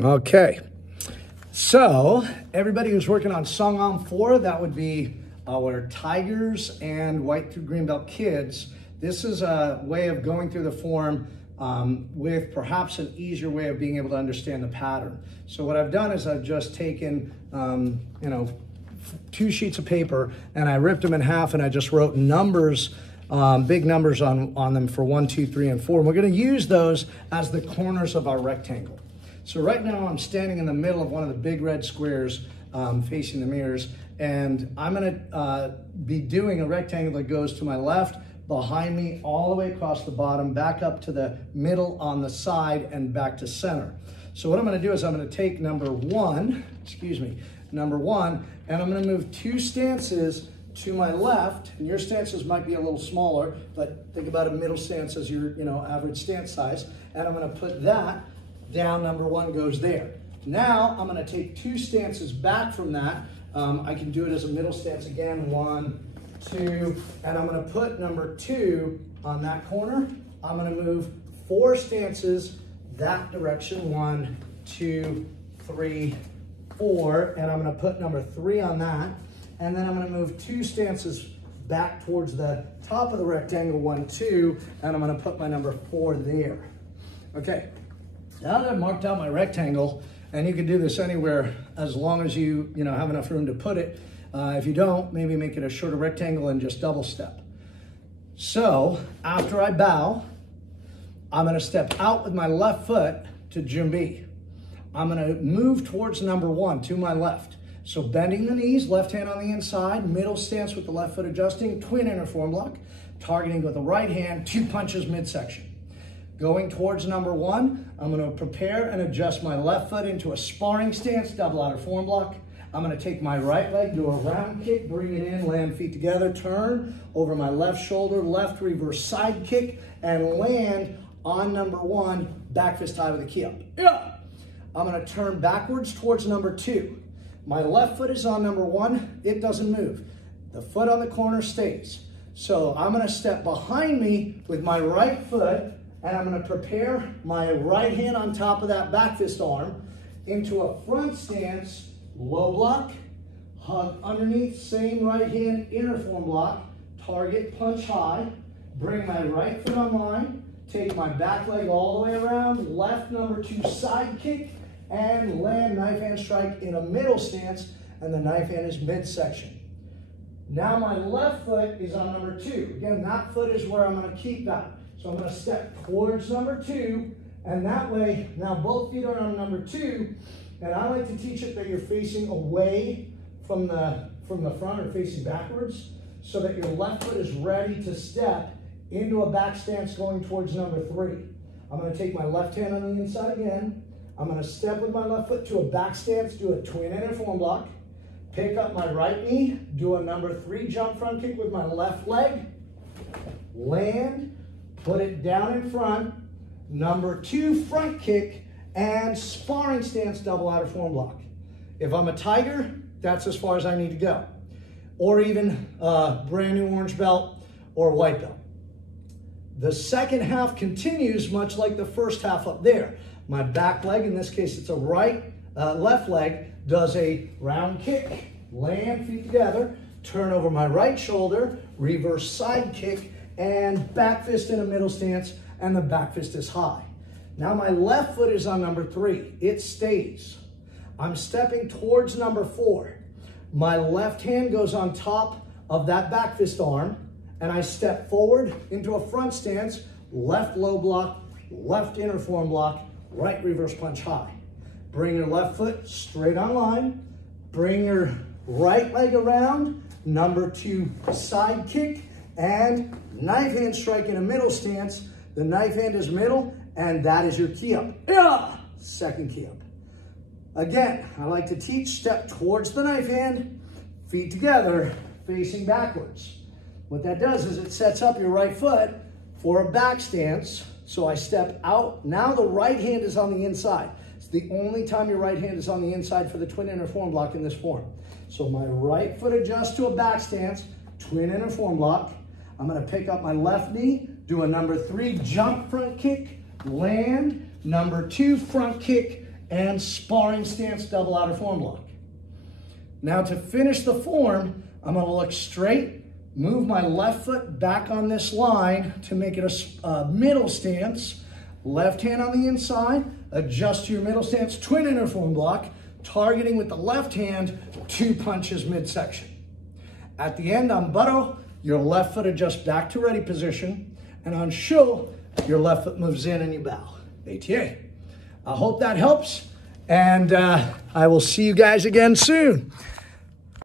Okay, so everybody who's working on songahm 4, that would be our Tigers and White through Green Belt kids. This is a way of going through the form with perhaps an easier way of being able to understand the pattern. So what I've done is I've just taken, 2 sheets of paper and I ripped them in half and I just wrote numbers, big numbers on them for 1, 2, 3, and 4. And we're going to use those as the corners of our rectangle. So right now I'm standing in the middle of one of the big red squares facing the mirrors, and I'm going to be doing a rectangle that goes to my left, behind me, all the way across the bottom, back up to the middle on the side, and back to center. So what I'm going to do is I'm going to take number one, and I'm going to move 2 stances to my left, and your stances might be a little smaller, but think about a middle stance as your average stance size, and I'm going to put that down. Number 1 goes there. Now I'm going to take 2 stances back from that. I can do it as a middle stance again, 1, 2, and I'm going to put number 2 on that corner. I'm going to move 4 stances that direction, 1, 2, 3, 4, and I'm going to put number 3 on that, and then I'm going to move 2 stances back towards the top of the rectangle, 1, 2, and I'm going to put my number 4 there. Okay. Now that I've marked out my rectangle, and you can do this anywhere as long as you have enough room to put it. If you don't, maybe make it a shorter rectangle and just double step. So after I bow, I'm going to step out with my left foot to Jumbi. I'm going to move towards number 1 to my left. So bending the knees, left hand on the inside, middle stance with the left foot adjusting, twin inner form block, targeting with the right hand, 2 punches midsection. Going towards number 1, I'm going to prepare and adjust my left foot into a sparring stance, double outer form block. I'm going to take my right leg, do a round kick, bring it in, land feet together, turn over my left shoulder, left reverse side kick, and land on number 1, back fist high with a key up. Yeah. I'm going to turn backwards towards number 2. My left foot is on number 1. It doesn't move. The foot on the corner stays. So I'm going to step behind me with my right foot, and I'm going to prepare my right hand on top of that back fist arm into a front stance, low block, hug underneath, same right hand, inner form block, target, punch high, bring my right foot on line, take my back leg all the way around, left number 2 side kick, and land knife hand strike in a middle stance, and the knife hand is midsection. Now my left foot is on number 2. Again, that foot is where I'm going to keep that. So I'm going to step towards number 2, and that way, now both feet are on number 2, and I like to teach it that you're facing away from the front or facing backwards, so that your left foot is ready to step into a back stance going towards number 3. I'm going to take my left hand on the inside again. I'm going to step with my left foot to a back stance, do a twin inner form block, pick up my right knee, do a number 3 jump front kick with my left leg, land, put it down in front, number 2 front kick, and sparring stance double outer form block. If I'm a tiger, that's as far as I need to go. Or even brand new orange belt or white belt. The second half continues much like the first half up there. My back leg, in this case it's a left leg, does a round kick, land feet together, turn over my right shoulder, reverse side kick, and back fist in a middle stance, and the back fist is high. Now my left foot is on number 3. It stays. I'm stepping towards number 4. My left hand goes on top of that back fist arm, and I step forward into a front stance, left low block, left inner form block, right reverse punch high. Bring your left foot straight on line, bring your right leg around, number 2 side kick, and knife hand strike in a middle stance. The knife hand is middle, and that is your key up. Yeah! Second key up. Again, I like to teach step towards the knife hand, feet together, facing backwards. What that does is it sets up your right foot for a back stance. So I step out. Now the right hand is on the inside. It's the only time your right hand is on the inside for the twin inner form block in this form. So my right foot adjusts to a back stance, twin inner form block. I'm going to pick up my left knee, do a number 3 jump front kick, land, number 2 front kick, and sparring stance double outer form block. Now to finish the form, I'm gonna look straight, move my left foot back on this line to make it a middle stance, left hand on the inside, adjust to your middle stance, twin inner form block, targeting with the left hand, 2 punches midsection. At the end on Butto, your left foot adjusts back to ready position, and on Sho, your left foot moves in and you bow. ATA. I hope that helps, and I will see you guys again soon.